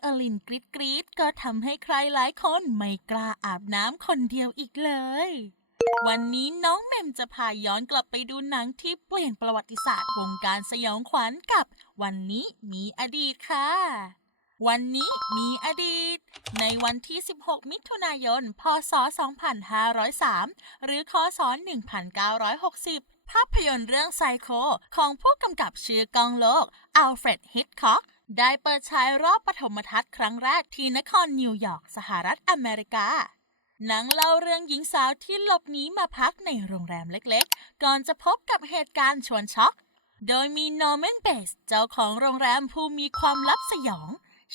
โอลินกรีดกรีดก็ทำให้ใครหลายคนไม่กล้าอาบน้ำคนเดียวอีกเลย วันนี้น้องเมมจะพาย้อนกลับไปดูหนังที่เปลี่ยนประวัติศาสตร์วงการสยองขวัญกับวันนี้มีอดีตค่ะ วันนี้มีอดีต ในวันที่ 16 มิถุนายน พศ 2503 หรือคศ 1960 ภาพยนตร์เรื่องไซโค ของผู้กำกับชื่อกองโลกอัลเฟรด ฮิตคอก ได้เปิดฉายรอบปฐมทัศน์ครั้งแรกที่นครนิวยอร์กสหรัฐอเมริกา หนังเล่าเรื่องหญิงสาวที่หลบหนีมาพักในโรงแรมเล็กๆ ก่อนจะพบกับเหตุการณ์ชวนช็อก โดยมีนอร์แมนเบสเจ้าของโรงแรมผู้มีความลับสยอง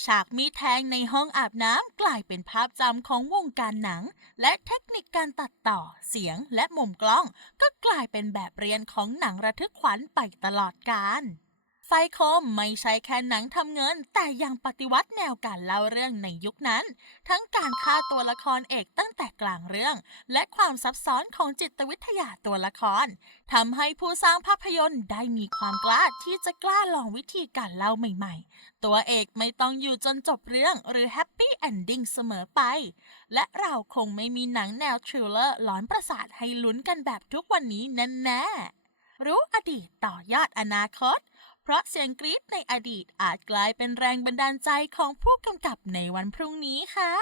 ฉากมีแทงในห้องอาบน้ำกลายเป็นภาพจำของวงการหนัง และเทคนิคการตัดต่อเสียงและมุมกล้อง ก็กลายเป็นแบบเรียนของหนังระทึกขวัญไปตลอดกาล ไฟคมไม่ใช่แค่หนังทำเงิน แต่ยังปฏิวัติแนวการเล่าเรื่องในยุคนั้น ทั้งการฆ่าตัวละครเอกตั้งแต่กลางเรื่อง และความซับซ้อนของจิตวิทยาตัวละครทำให้ผู้สร้างภาพยนตร์ได้มีความกล้าที่จะกล้าลองวิธีการเล่าใหม่ ๆ ตัวเอกไม่ต้องอยู่จนจบเรื่องหรือแฮปปี้เอนดิ้งเสมอไป และเราคงไม่มีหนังแนวทริลเลอร์หลอนประสาทให้ลุ้นกันแบบทุกวันนี้แน่ๆรู้อดีตต่อยอดอนาคต เพราะเสียงกรี๊ดในอดีตอาจกลายเป็นแรงบันดาลใจของผู้กำกับในวันพรุ่งนี้ค่ะ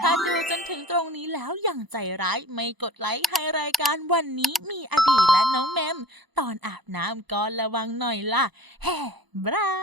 ถ้าดูจนถึงตรงนี้แล้วอย่างใจร้ายไม่กดไลค์ให้รายการวันนี้มีอดีตและน้องเมม ตอนอาบน้ำก็ระวังหน่อยล่ะแฮ่บรา